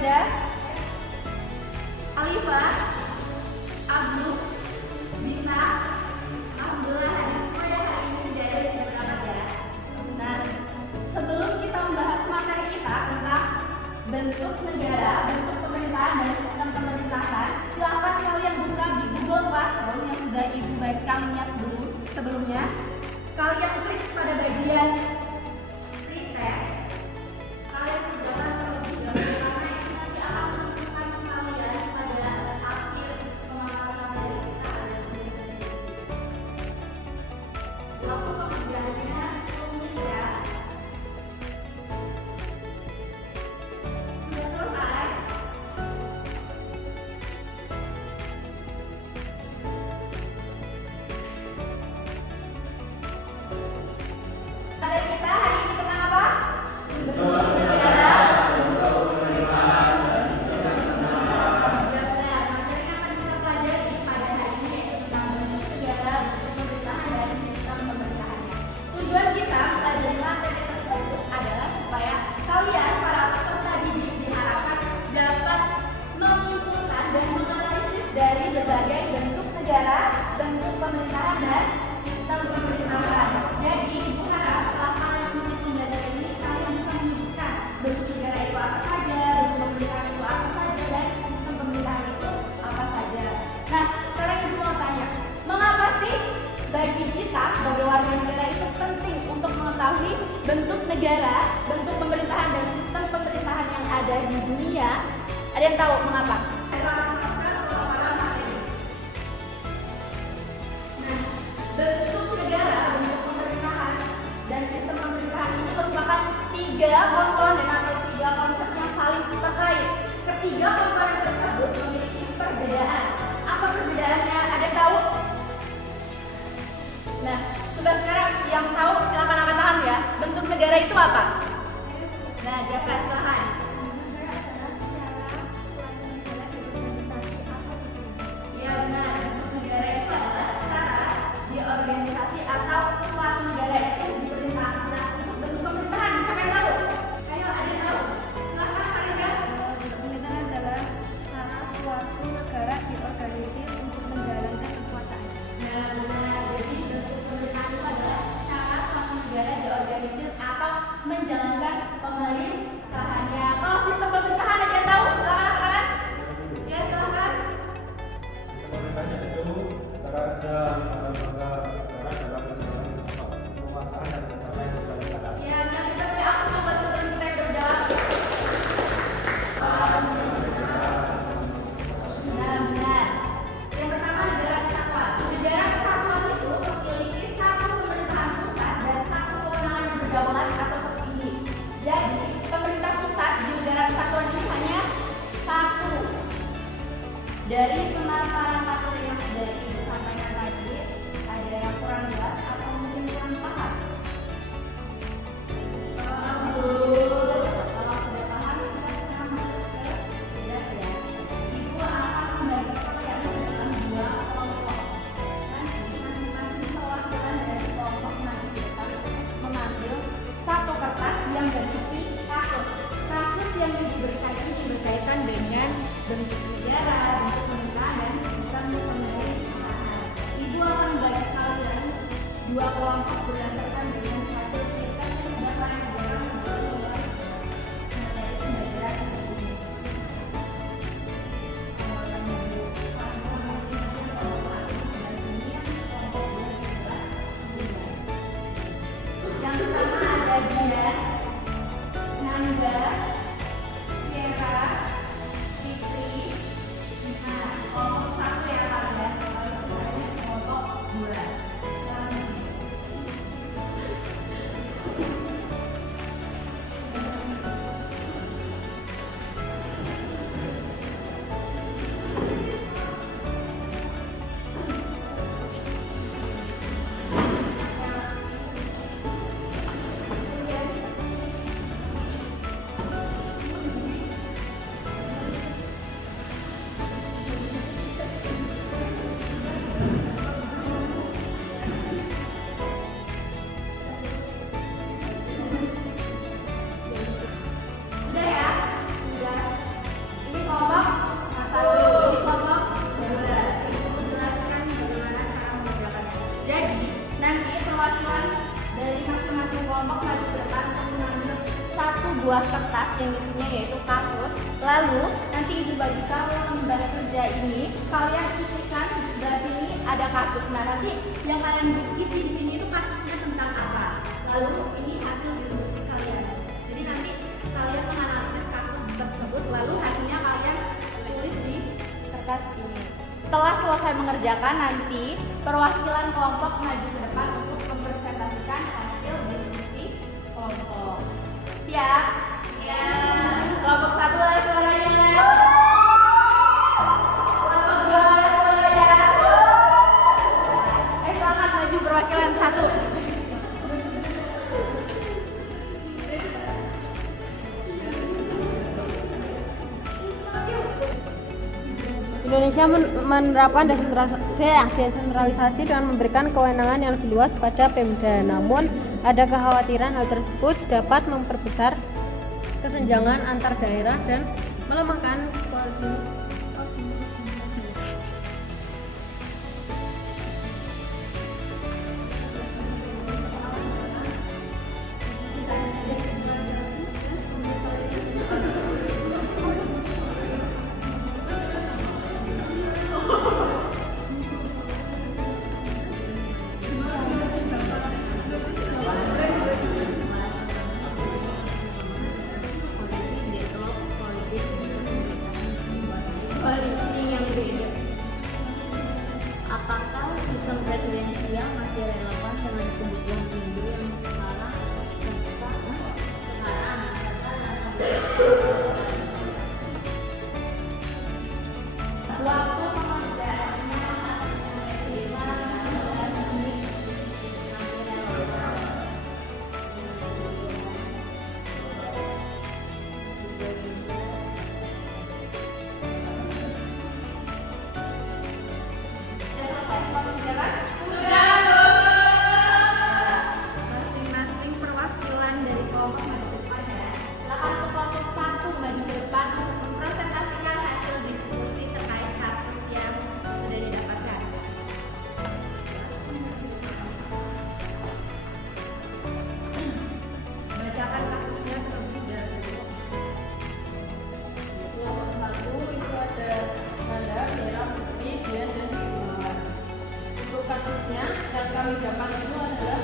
Reza, Alifa, Abdul, Bina, alhamdulillah hadir semua ya hari ini tidak ada yang tidak berangkat ya. Nah, sebelum kita membahas materi kita tentang bentuk negara, bentuk pemerintahan dan sistem pemerintahan, silakan kalian buka di Google Classroom yang sudah ibu bagikannya sebelumnya. Kalian klik pada bagian pretest. Kalian kerjakan terlebih dahulu karena itu nanti akan menentukan kalian pada akhir pemaparan materi kita ada tulisan di sini. Waktu pengerjaannya 10 menit ya. Sudah selesai? Materi kita hari ini tentang apa? Bentuk negara. Ya benar, materi yang akan kita pelajari pada hari ini yaitu tentang bentuk negara, bentuk pemerintahan dan sistem pemerintahannya. Tujuan kita mempelajari materi tersebut adalah supaya kalian para peserta didik diharapkan dapat mengumpulkan dan menganalisis dari berbagai bentuk negara, bentuk pemerintahan dan sistem pemerintahan. Jadi ibu harap setelah kalian mempelajari ini kalian bisa menyebutkan bentuk negara itu apa saja, bentuk pemerintahan itu apa saja, dan sistem pemerintahan itu apa saja. Nah, sekarang ibu mau tanya, mengapa sih bagi kita sebagai warga negara itu penting untuk mengetahui bentuk negara, bentuk pemerintahan dan sistem pemerintahan yang ada di dunia? Ada yang tahu mengapa? Nah, bentuk negara, bentuk pemerintahan dan sistem pemerintahan ini merupakan tiga komponen atau tiga konsep yang saling terkait. Ketiga komponen tersebut memiliki perbedaan. Apa perbedaannya? Ada yang tahu? Nah, coba sekarang yang tahu silakan angkat tangan ya. Bentuk negara itu apa? Nah, Jafra silakan. Iya benar, bentuk negara itu adalah cara diorganisasi atau suatu negara itu diperintah. Nah, untuk bentuk pemerintahan siapa yang tahu? Ayo, ada yang tahu? Silakan Farida. Bentuk pemerintahan adalah cara suatu negara diorganisir untuk menjalankan kekuasaan. Nah, benar. Jadi bentuk pemerintahan itu adalah cara suatu negara diorganisir atau menjalankan pemerintahan. definisinya yaitu kasus. Lalu nanti dibagi kalau lembar kerja ini kalian isikan di sebelah sini ada kasus. Nah nanti yang kalian isi di sini itu kasusnya tentang apa. Lalu ini hasil diskusi kalian. Jadi nanti kalian menganalisis kasus tersebut lalu hasilnya kalian tulis di kertas ini. Setelah selesai mengerjakan nanti perwakilan kelompok maju ke depan untuk mempresentasikan hasil diskusi kelompok. Siap? Siap. Kelompok 1 ada suaranya. Kelompok 2 ada suaranya. Silakan maju perwakilan 1. Indonesia menerapkan desentralisasi dengan memberikan kewenangan yang lebih luas pada Pemda. Namun, ada kekhawatiran hal tersebut dapat memperbesar kesenjangan antar daerah dan melemahkan koordinasi. Apakah sistem presidensial masih relevan dengan kebutuhan Indo yang sekarang Waktu pengerjaannya maksimal 15 menit. Masing-masing perwakilan dari kelompok maju ke depan ya. Silakan ke kelompok 1 maju ke depan untuk mempresentasikan hasil diskusi terkait kasus yang sudah didapatkan. Bacakan kasusnya terlebih dahulu. Kelompok 1 itu ada Nanda, Vera, Putri, Dian, dan Firman. Untuk kasusnya yang kami dapat itu adalah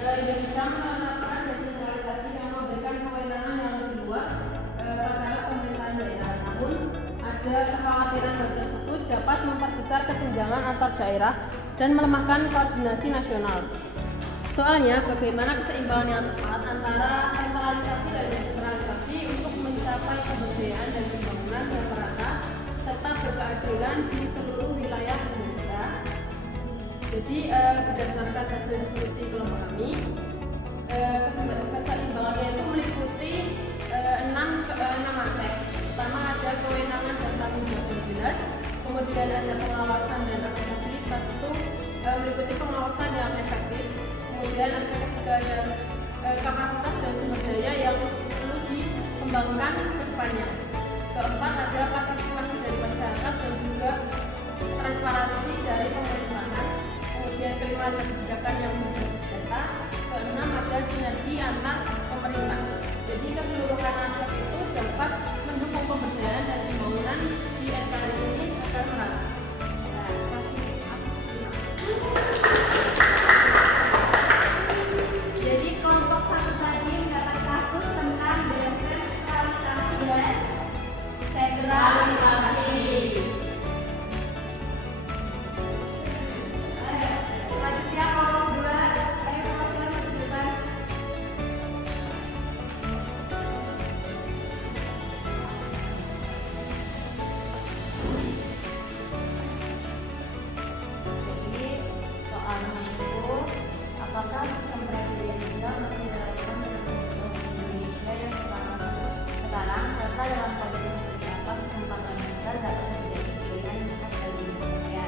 Indonesia menerapkan desentralisasi yang memberikan kewenangan yang lebih luas kepada pemerintahan daerah. Namun ada kekhawatiran hal tersebut dapat memperbesar kesenjangan antar daerah dan melemahkan koordinasi nasional. Soalnya bagaimana keseimbangan yang tepat antara sentralisasi dan desentralisasi untuk mencapai kebudayaan dan pembangunan yang merata serta berkeadilan di seluruh wilayah Indonesia. Jadi berdasarkan hasil diskusi kelompok kami, keseimbangannya itu meliputi 6 aspek. Pertama ada kewenangan dan tanggung jawab yang jelas, kemudian ada pengawasan dan akuntabilitas itu meliputi pengawasan yang efektif, kemudian aspek ketiga ada kapasitas dan sumber daya yang perlu dikembangkan ke depannya. Keempat ada partisipasi dari masyarakat dan juga transparansi dari pemerintahan. Kemudian kelima ada kebijakan yang berbasis data. Keenam ada sinergi antar pemerintah. Jadi keseluruhan aspek itu dapat mendukung pemberdayaan dan pembangunan di NKRI ini agar merata. Jadi kelompok 1 tadi mendapat kasus tentang desentralisasi dan sentralisasi. Selanjutnya kelompok 2, ayo perwakilan ke depan. Jadi soalnya itu apakah sistem presidensial masih relevan dengan kebutuhan Indonesia yang sekarang serta dalam kondisi seperti apa sistem parlementer dapat menjadi pilihan yang tepat bagi Indonesia.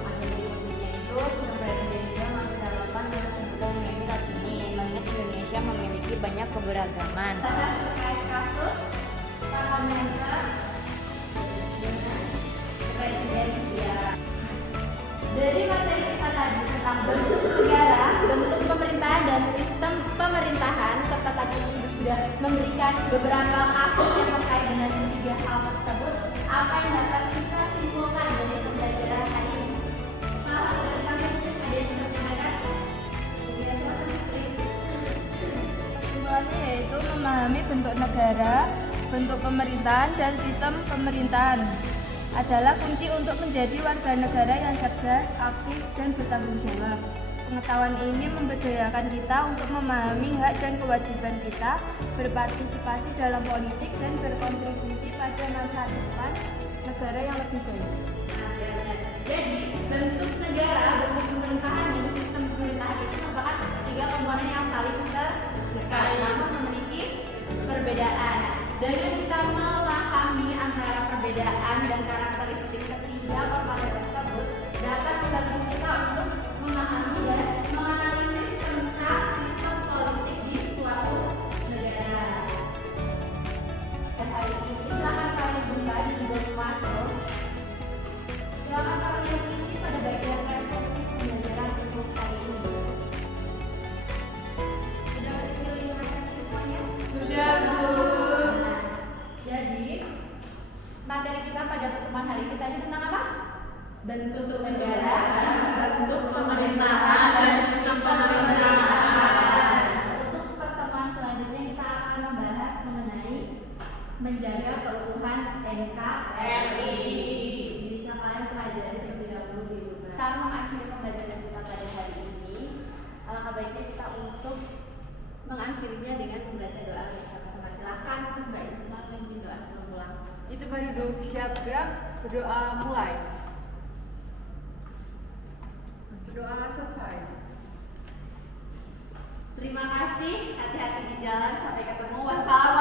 Hasil diskusinya itu sistem presidensial masih relevan dengan kebutuhan Indonesia saat ini mengingat Indonesia memiliki banyak keberagaman. Bahas terkait kasus parlementer presidensial. Dari materi kita tadi tentang bentuk negara, bentuk pemerintahan dan sistem pemerintahan serta tadi sudah memberikan beberapa kasus yang terkait dengan ketiga hal tersebut, apa yang dapat kita simpulkan dari pembelajaran hari ini? Salah dari kami mungkin ada yang bisa menyampaikan? Ya, Kesimpulannya yaitu memahami bentuk negara, bentuk pemerintahan, dan sistem pemerintahan adalah kunci untuk menjadi warga negara yang cerdas, aktif, dan bertanggung jawab. Pengetahuan ini memberdayakan kita untuk memahami hak dan kewajiban kita, berpartisipasi dalam politik, dan berkontribusi pada masa depan negara yang lebih baik. Jadi, bentuk negara, bentuk pemerintahan, dan sistem pemerintahan itu merupakan tiga komponen yang saling terdekat, namun memiliki perbedaan. Dengan kita memahami antara perbedaan dan karakteristik ketiga komponen tersebut, dapat membantu kita untuk memahami dan menganalisis tentang sistem politik di suatu negara. Dan hari ini silakan kalian buka di Google Classroom. Silakan kalian isi pada bagian refleksi pembelajaran untuk hari ini. Sudah berisi link refleksi semuanya? Sudah, Bu. Nah, jadi materi kita pada pertemuan hari ini tadi tentang apa? Bentuk negara, bentuk pemerintahan, dan sistem pemerintahan. Untuk pertemuan selanjutnya kita akan membahas mengenai menjaga keutuhan NKRI. Bisa kalian pelajari terlebih dahulu di rumah. Kita mengakhiri pembelajaran kita pada hari ini. Alangkah baiknya kita untuk mengakhirinya dengan membaca doa bersama-sama. Silakan untuk Mbak Isma memimpin doa sebelum pulang. Itu baru duduk siap gerak, berdoa mulai. Berdoa selesai. Terima kasih, hati-hati di jalan, sampai ketemu. Wassalamualaikum